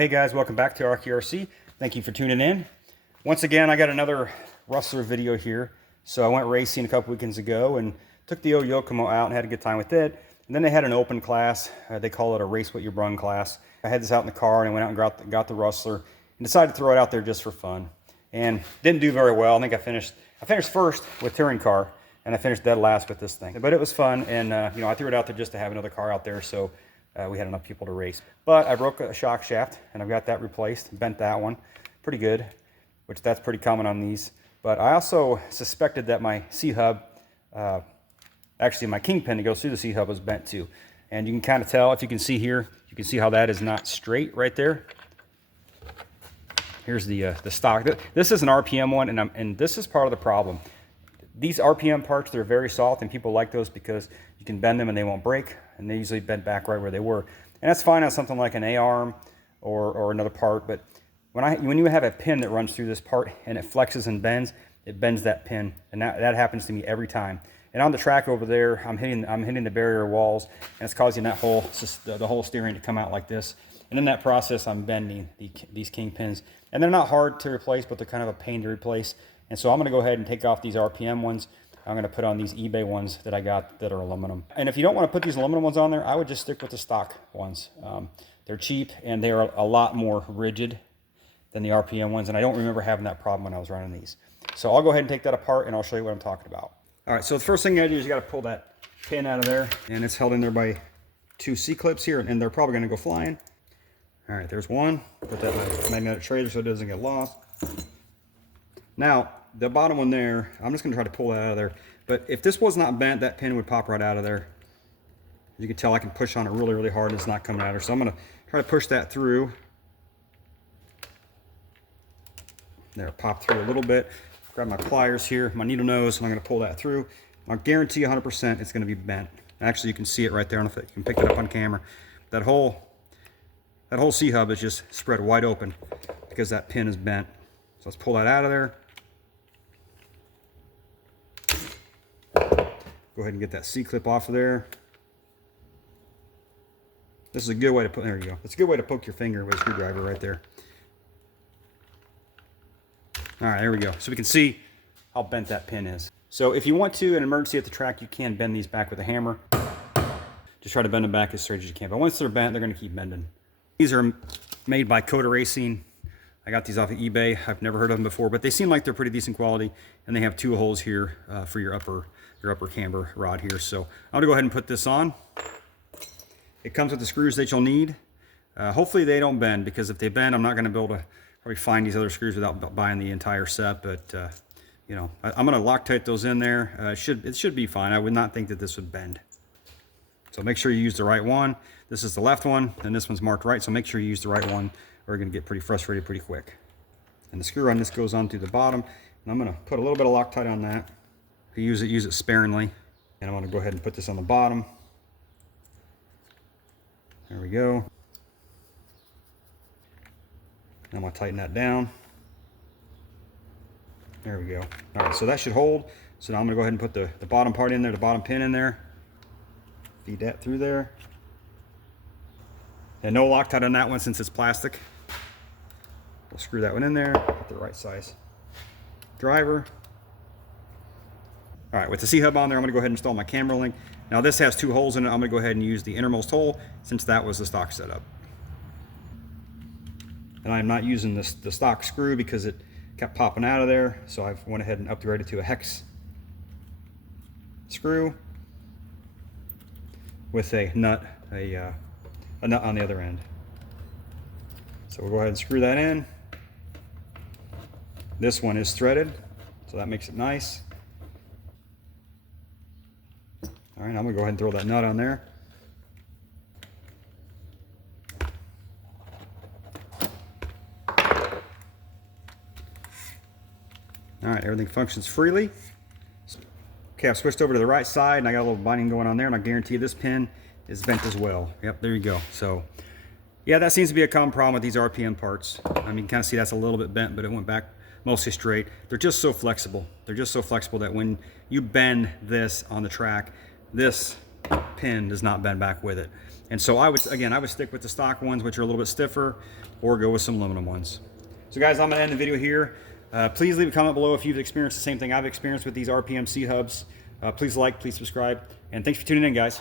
Hey guys, welcome back to rccar. Thank you for tuning in. Once again, I got another Rustler video here. So I went racing a couple weekends ago and took the old Yokomo out and had a good time with it. And then they had an open class. They call it a race what you brung class. I had this out in the car and I went out and got the Rustler and decided to throw it out there just for fun. And didn't do very well. I think I finished first with touring car and I finished dead last with this thing. But it was fun, and you know, I threw it out there just to have another car out there, so we had enough people to race. But I broke a shock shaft and I've got that replaced, bent that one pretty good, which that's pretty common on these. But I also suspected that my C-hub, actually my kingpin that goes through the C-hub was bent too. And you can kind of tell, if you can see here, you can see how that is not straight right there. Here's the stock. This is an RPM one, and this is part of the problem. These RPM parts, they're very soft, and people like those because you can bend them and they won't break, and they usually bend back right where they were. And that's fine on something like an A-arm or another part, but when you have a pin that runs through this part and it flexes and bends, it bends that pin, and that happens to me every time. And on the track over there, I'm hitting the barrier walls, and it's causing that the whole steering to come out like this. And in that process, I'm bending these kingpins, and they're not hard to replace, but they're kind of a pain to replace. And so I'm going to go ahead and take off these RPM ones. I'm going to put on these eBay ones that I got that are aluminum. And if you don't want to put these aluminum ones on there, I would just stick with the stock ones. They're cheap and they are a lot more rigid than the RPM ones. And I don't remember having that problem when I was running these. So I'll go ahead and take that apart and I'll show you what I'm talking about. All right, so the first thing you gotta do is you gotta pull that pin out of there, and it's held in there by two C-clips here, and they're probably gonna go flying. All right, there's one. Put that in the magnetic trailer so it doesn't get lost. Now, the bottom one there, I'm just gonna try to pull that out of there. But if this was not bent, that pin would pop right out of there. You can tell I can push on it really, really hard and it's not coming out of there. So I'm gonna try to push that through. There, pop through a little bit. Grab my pliers here, my needle nose, and I'm gonna pull that through. I'll guarantee 100% it's gonna be bent. Actually, you can see it right there. I don't know if you can pick it up on camera. That whole C-hub is just spread wide open because that pin is bent. So let's pull that out of there. Go ahead and get that C-clip off of there. This is a good way to put, there you go. It's a good way to poke your finger with a screwdriver right there. All right, there we go. So we can see how bent that pin is. So if you want to, in an emergency at the track, you can bend these back with a hammer. Just try to bend them back as straight as you can. But once they're bent, they're gonna keep bending. These are made by Coda Racing. I got these off of eBay. I've never heard of them before, but they seem like they're pretty decent quality. And they have two holes here for your upper camber rod here. So I'm gonna go ahead and put this on. It comes with the screws that you'll need. Hopefully they don't bend, because if they bend, I'm not gonna be able to probably find these other screws without buying the entire set. But you know, I'm gonna Loctite those in there. It should be fine. I would not think that this would bend. So make sure you use the right one. This is the left one, and this one's marked right. So make sure you use the right one, or you're gonna get pretty frustrated pretty quick. And the screw on this goes on through the bottom. And I'm gonna put a little bit of Loctite on that. If you use it sparingly. And I'm gonna go ahead and put this on the bottom. There we go. I'm gonna tighten that down. There we go. All right, so that should hold. So now I'm gonna go ahead and put the bottom part in there, the bottom pin in there. Feed that through there. And no Loctite on that one since it's plastic. We'll screw that one in there, get the right size driver. All right, with the C-hub on there, I'm gonna go ahead and install my camera link. Now this has two holes in it. I'm gonna go ahead and use the innermost hole since that was the stock setup. And I'm not using the stock screw because it kept popping out of there. So I went ahead and upgraded to a hex screw with a nut on the other end. So we'll go ahead and screw that in. This one is threaded, so that makes it nice. All right, I'm gonna go ahead and throw that nut on there. All right, everything functions freely. Okay, I've switched over to the right side, and I got a little binding going on there, and I guarantee this pin is bent as well. Yep, there you go. So, yeah, that seems to be a common problem with these RPM parts. I mean, you can kind of see that's a little bit bent, but it went back mostly straight. They're just so flexible. They're just so flexible that when you bend this on the track, this pin does not bend back with it. And so I would stick with the stock ones, which are a little bit stiffer, or go with some aluminum ones. So guys, I'm gonna end the video here. Please leave a comment below if you've experienced the same thing I've experienced with these RPM C hubs. Please like, please subscribe, and thanks for tuning in, guys.